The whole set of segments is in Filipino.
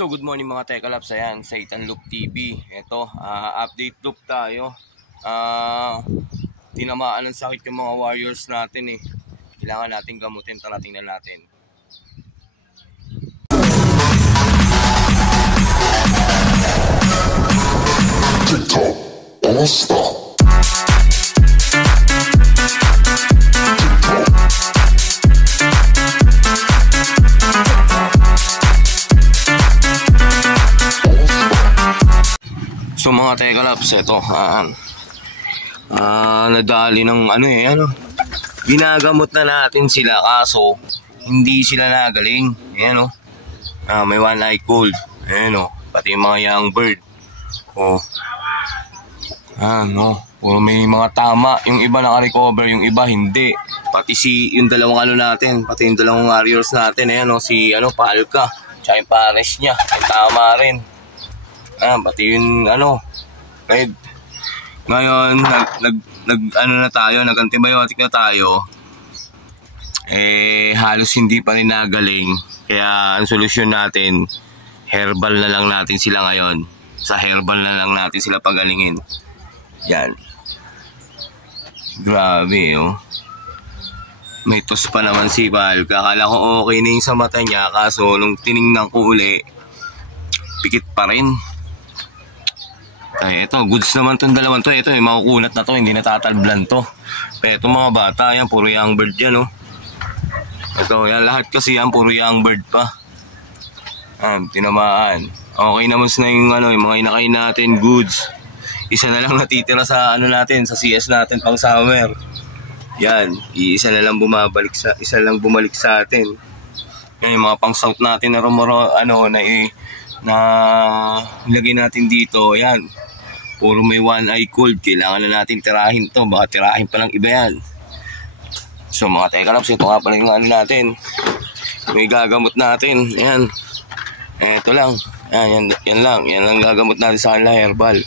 So good morning mga Tekalaps, ayan, sa Itan Loop TV. Ito, update loop tayo. Tinamaan ng sakit yung mga warriors natin eh. Kailangan natin gamutin, tingnan natin. TikTok, don't stop. So mga Tekalaps, ito, nadali ng ginagamot na natin sila kaso hindi sila nagaling. Ayan may one eye cold. Ayan pati yung mga young bird. Puro may mga tama. Yung iba naka-recover, yung iba hindi. Pati yung dalawang natin, pati yung dalawang warriors natin. Ayan si Palka, tsaka yung pares niya, yung tama rin. Pati yung red. Ngayon nag-antibiotic na tayo. Halos hindi pa rin nagaling. Kaya ang solusyon natin, herbal na lang natin sila ngayon. Sa herbal na lang natin sila pagalingin. Yan. Grabe May tos pa naman si Palka. Akala ko okay na yung sa mata niya, kaso nung tiningnan ko uli, pikit pa rin. Ito, goods naman itong dalawang to. Ito, makukunat na to, hindi natatalblan to. Pero itong mga bata, yan, puro young bird yan, Ito, yan, lahat kasi yan, puro young bird pa. Tinamaan. Okay naman na yung mga inakain natin, goods. Isa na lang natitira sa natin, sa CS natin pang summer. Yan, isa na lang bumalik sa atin. Yan, yung mga pang south natin na na ilagay natin dito, yan. Puro may one eye cold. Kailangan na natin tirahin to. Baka tirahin pa lang iba yan. So mga Tekalaps, ito nga pala yung natin. May gagamot natin. Ayan. Ito lang. Yan lang. Yan lang gagamot natin sa kanila. Herbal.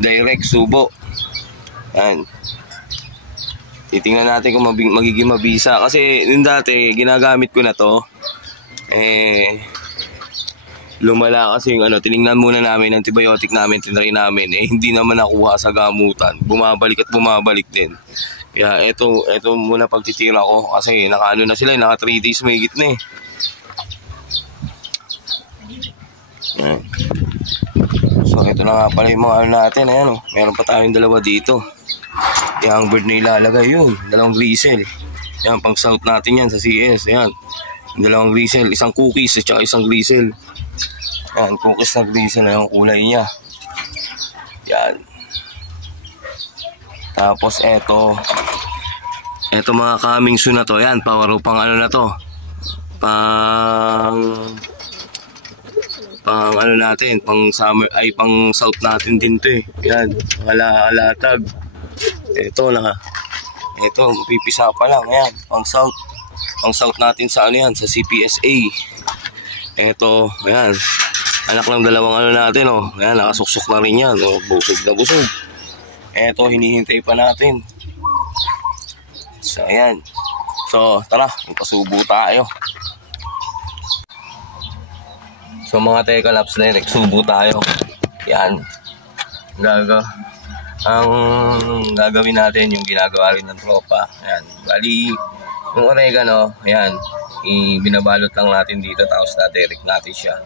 Direct subo. Ayan. Titingnan natin kung magiging mabisa. Kasi yung dati, ginagamit ko na to. Lumala kasi yung tinignan muna namin, antibiotic namin, tinry namin, hindi naman nakuha sa gamutan. Bumabalik at bumabalik din. Kaya ito muna pagtitira ko kasi naka na sila, naka 3 days may higit na Yan. So ito na nga pala yung mga natin, meron pa tayong dalawa dito. Young bird na ilalagay yun, dalawang grisel. Yan, pang south natin yan sa CS, yan. Dalawang grisel, isang cookies at saka isang grisel. Yan, cookies na grisel na yung kulay niya. Yan. Tapos eto mga coming soon na to. Yan, pang na to. Pang natin, pang summer, ay pang south natin din to Yan, alatag. Eto, pipisa pa lang. Yan, pang south. Pang south natin sa sa CPSA. Eto, ayan. Anak lang dalawang natin Ayan, nakasuksok na rin yan busog na busog. Eto, hinihintay pa natin. So, ayan. So, tara, magpasubo tayo. So, mga Tekalaps na nagsubo tayo. Yan. Ang gagawin natin yung ginagawa rin ng tropa. Ayan. Bali, yung oregano, ayan, binabalot lang natin dito tapos na-direct natin siya.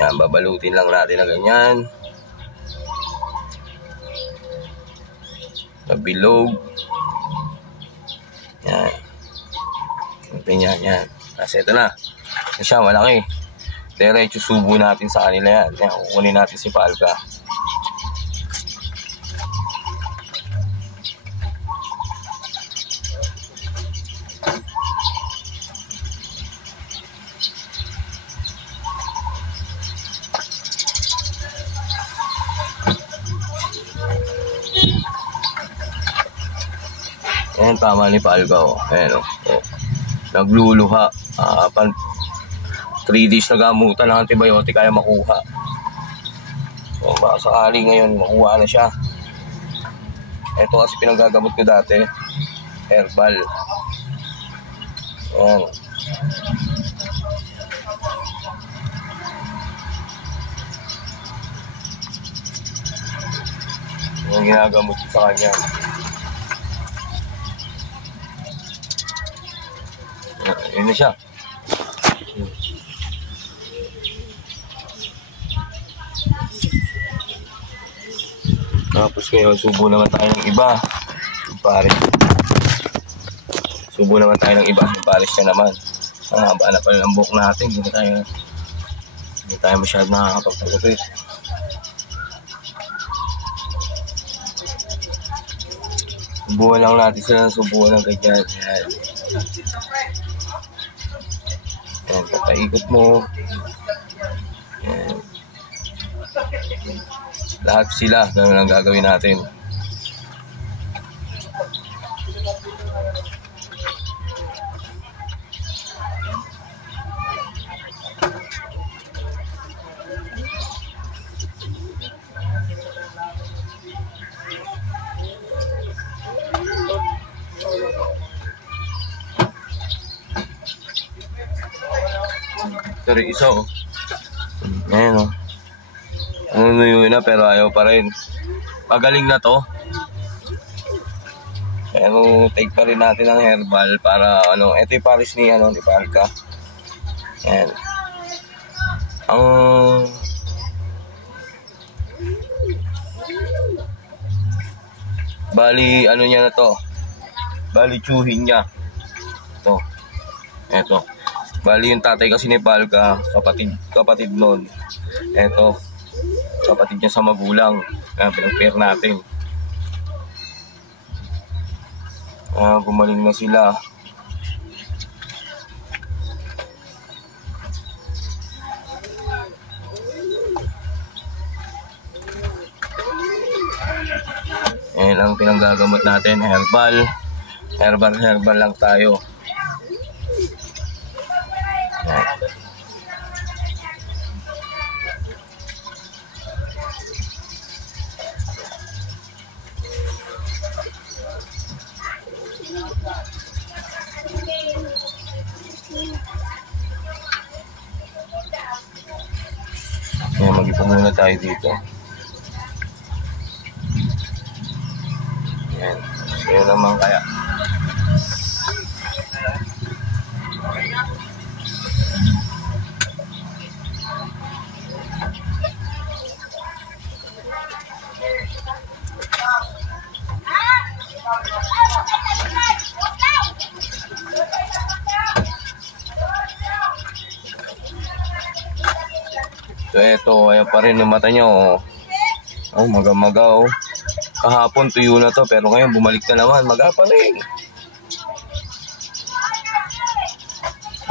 Yan, babalutin lang natin na ganyan. Mabilog. Yan. Ganyan, yan. Kasi ito na. Ito siya, malaki. Diretso subo natin sa kanila yan. Yan, kukunin natin si Palka. Ayan, tama ni Palka Ayan nagluluha. 3 days na gamutan ng antibiotic kaya makuha. So baka sakali ngayon makuha na siya. Ito kasi pinanggagamot ko dati, herbal. Ayan. ang ginagamot sa kanya. Yun na siya. Tapos ngayon, subo naman tayo ng iba. Yung pares. Subo naman tayo ng iba. Yung pares niya naman. Ang haba na pala ng buhok natin. Hindi tayo masyado nakakapagpagupit. Subuhan lang natin sila ng subuhan ng ganyan. Yan, pataikot mo. Yan. Lahat sila, ganun ang gagawin natin. Sorry, isa oh. Ayan oh. Ano yun na pero ayaw pa rin. Pagaling na to. Pero take pa rin natin ang herbal para ano, ito yung pares ni ano, ni Palka. Ayan. Ang bali ano niya na to. Bali tsuhin niya. To. Eto. Bali yung tatay kasi ni Palka, kapatid nun. Eto. Kapatid niya sa magulang. Pinag-pair natin. Gumaling na sila. Ayan ang pinanggagamot natin. Herbal. Herbal lang tayo. Ayan. Ayan, mag-ipo muna tayo dito. Ayan. Sa'yo naman kaya. So eto, ayan pa rin yung mata niya oh. Oh, maga-maga oh. Kahapon tuyo na to pero ngayon bumalik na naman, maga pa rin.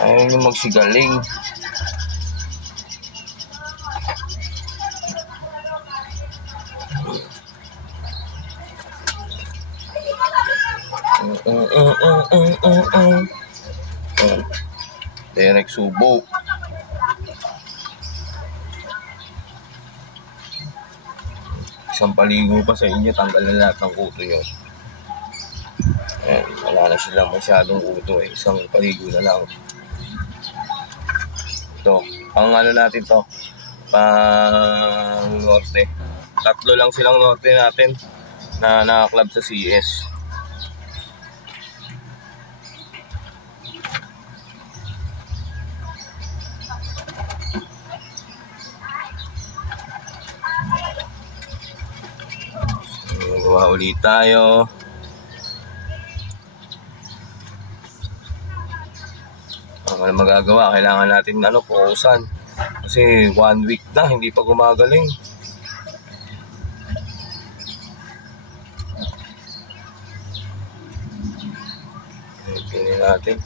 Ayun yung magsigaling. Direct subo. Isang paligo pa sa inyo, tanggal na lahat ng kuto nyo. Ayan, wala na silang masyadong kuto eh. Isang paligo na lang. Ito, ang ano natin to, pang norte. 3 lang silang norte natin na naka-club sa CS. Gawa ulit tayo. Ang magagawa, kailangan natin pukusan. Kasi 1 week na, hindi pa gumagaling. Pinin natin.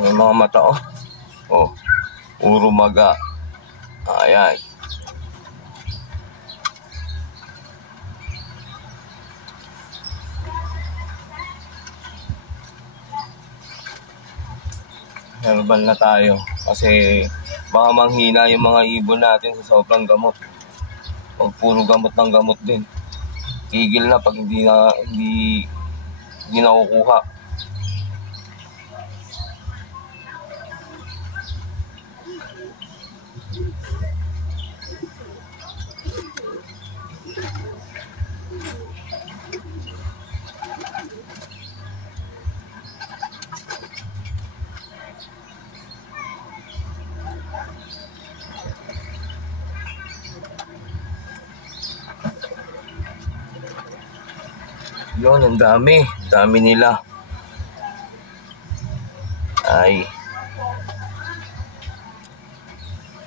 May mga mata oh. Oh, puro maga. Ayan. herbal na tayo kasi baka manghina yung mga ibon natin sa sobrang gamot. Pag puro gamot ng gamot din, tigil na pag hindi nakukuha. Yun, ang dami nila. Ay,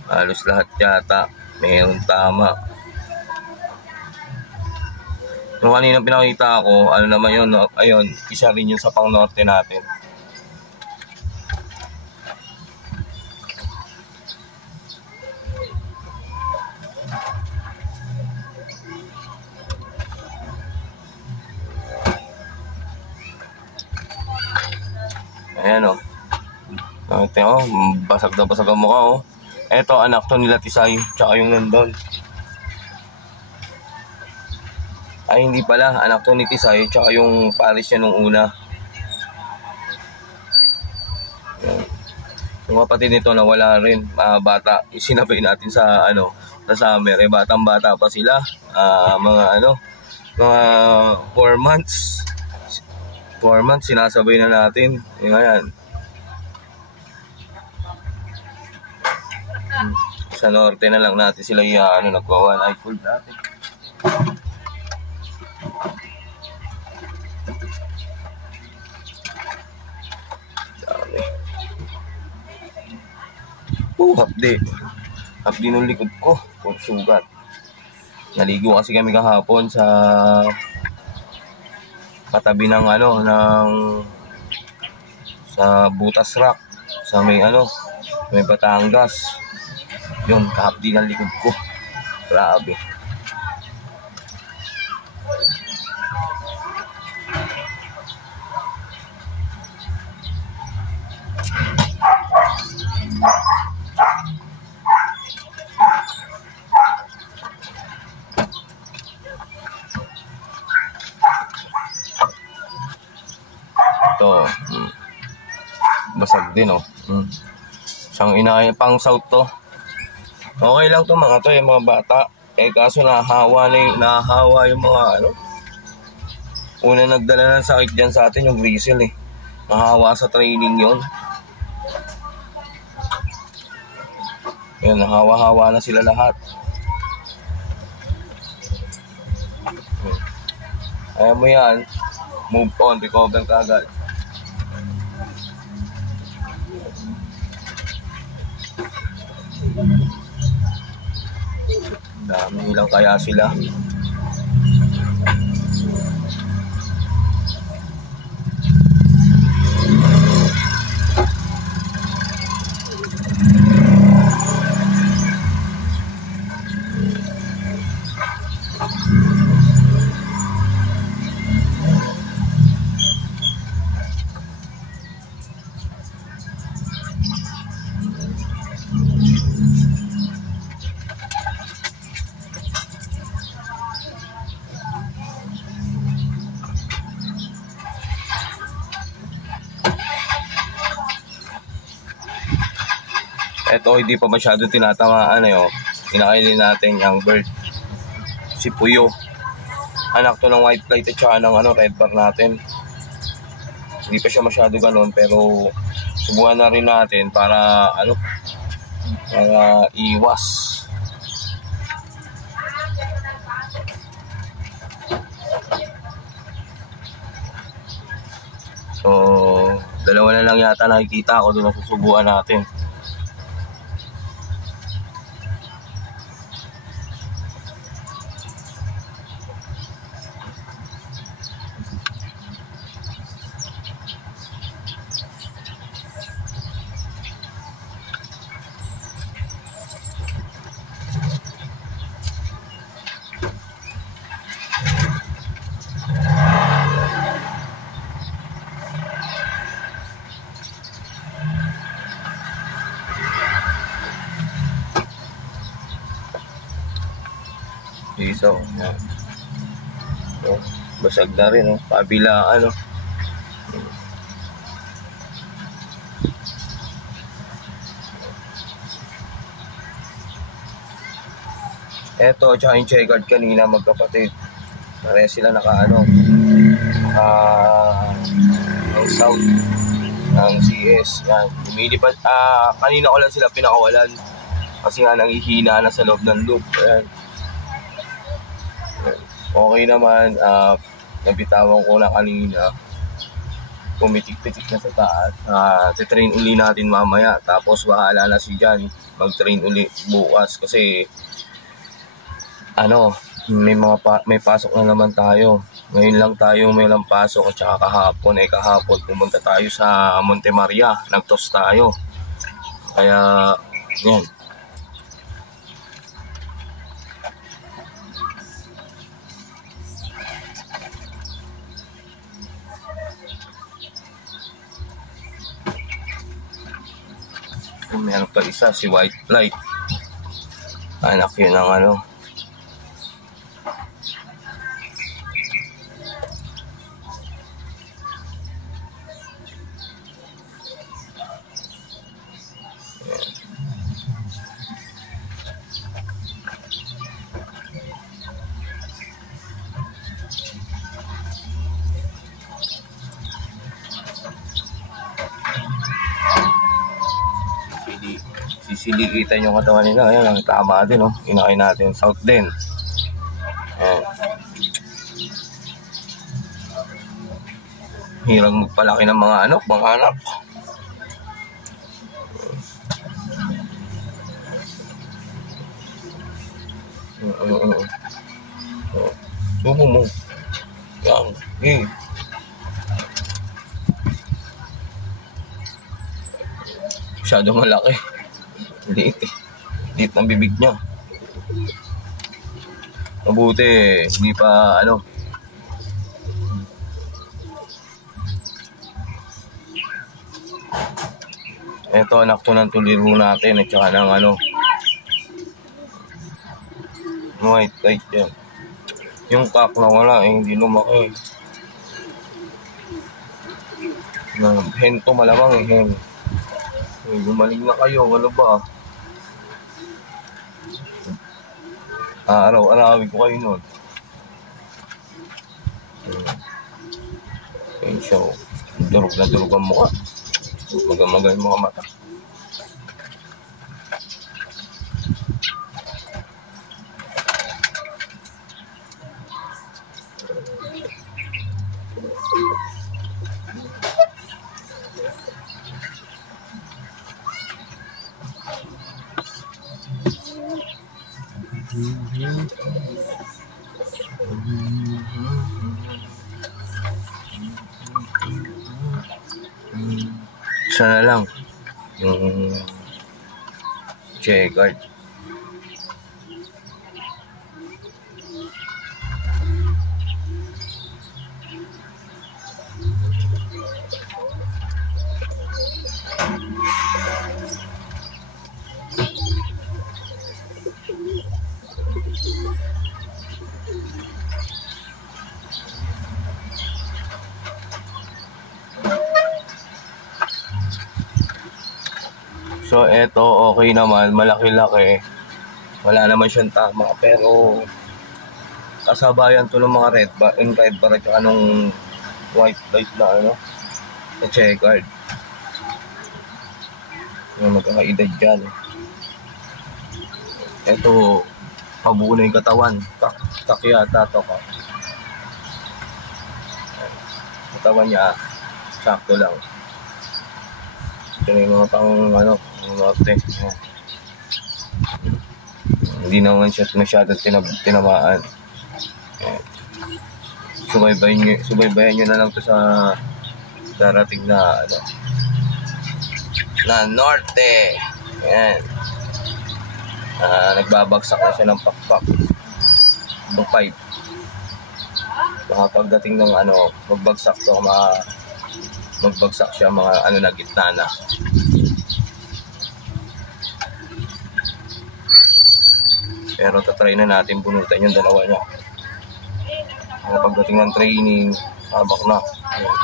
halos lahat yata mayroong tama. Yung kanina pinakita ko, ano naman yun, no? Ayun, isa rin yun sa pang norte natin. Ayan o. Basag na basag ang mukha o. Eto, anak to nila Tisay, tsaka yung nandun. Ay, hindi pala. Anak to ni Tisay, tsaka yung pares niya nung una. Yung kapatid nito na wala rin, bata. Isinabay natin sa sa summer. Batang bata pa sila. Mga 4 months. 4 months, sinasabay na natin. Ayan. Sa norte na lang natin sila nagwa-one eye fold natin. Dami. Hapdi ng likod ko. Puro sugat. Naligo kasi kami kahapon sa katabi ng sa Butas Rock sa may Batangas. Yun, kahapdi ng likod ko. Grabe. Ito, basag din Isang pang south to. Okay lang to mga yung mga bata. Kaso nahahawa yung mga una nagdala ng sakit dyan sa atin yung grizzle Nahahawa sa training yon. Yun, nahawa-hawa na sila lahat. Ayaw mo yan, move on, recover ka agad. Dami lang kaya sila. Ito hindi pa masyado tinatamaan Kinakainin natin yung bird. Si Puyo. Anak to ng white flight at saka ng red bar natin. Hindi pa siya masyado ganun pero subukan na rin natin para para iwas. So, dalawa na lang yata nakikita ko doon na susubukan natin. Isaw. Yan. So, basag na rin, no? Pabilaan, no? Eto, tsaka yung checkered kanina, magkapatid. Pareha sila naka-ano, ang south ng CS. Yan. Lumilipad. Kanina ko lang sila pinakawalan. Kasi nga nanghihina na sa loob ng loop. Ayan. Okay naman. Nabitawan ko na kanina. Pumitik-pitik na sa taas. Titrain uli natin mamaya. Tapos bahala na si Jan. Mag-train uli bukas. Kasi may pasok na naman tayo. Ngayon lang tayo may lang pasok at saka kahapon pumunta tayo sa Monte Maria. Nagtos tayo. Kaya yan. Meron pa isa, si White Flight. Anak yun ng ano. Sisilikitan yung katawan nila. Ayan, ang tama din, oh. Inakain natin. South din. Ayan. Hirang magpalaki ng mga anak. Subo mo. Yan. Hey. Masyadong malaki. Liit eh. Liit ng bibig niya. Mabuti, hindi pa ano. Ito anak to ng tuliro natin at saka ng ano. White light yan. Yung cock na wala eh, hindi lumaki. Hen to malamang eh, hen. Gumaling na kayo, ano ba? Araw-arawin ko kayo nun. Ayun siya, durog na durog ang mukha. Magamagay yung mga mata. Isa na lang yung checkered. So eto okay naman, malaki-laki. Wala naman siyang tama pero kasabayan to ng mga red bar at saka nung white light na ano, sa checkered. Yung magkakaedad dyan. Eto, pabuo na yung katawan. Kak yata to ka. Katawan niya, sakto lang. Ito na yung mga pang ano, norte. Hindi naman siya masyadong tinamaan. Subaybayan nyo na lang to sa darating na ano, na norte. Ayan. Nagbabagsak na siya ng pakpak ng pipe. Baka pagdating ng ano, magbagsak to, magbagsak siya mga ano na gitna na. Pero tatry na natin bunutan yung dalawa niya. Pagdating ng training, sabak na. Ayan.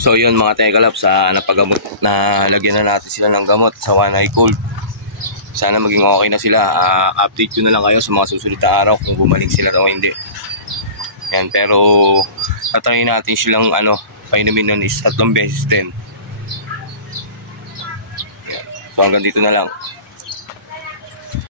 So yun mga Tekalaps, napagamot na lagyan na natin sila ng gamot sa One Eye Cold. Sana maging okay na sila. Update ko na lang kayo sa mga susunod na araw kung bumalik sila o hindi. Yan, pero tatry natin silang painumin nun is 3 beses din. Yan. So hanggang dito na lang.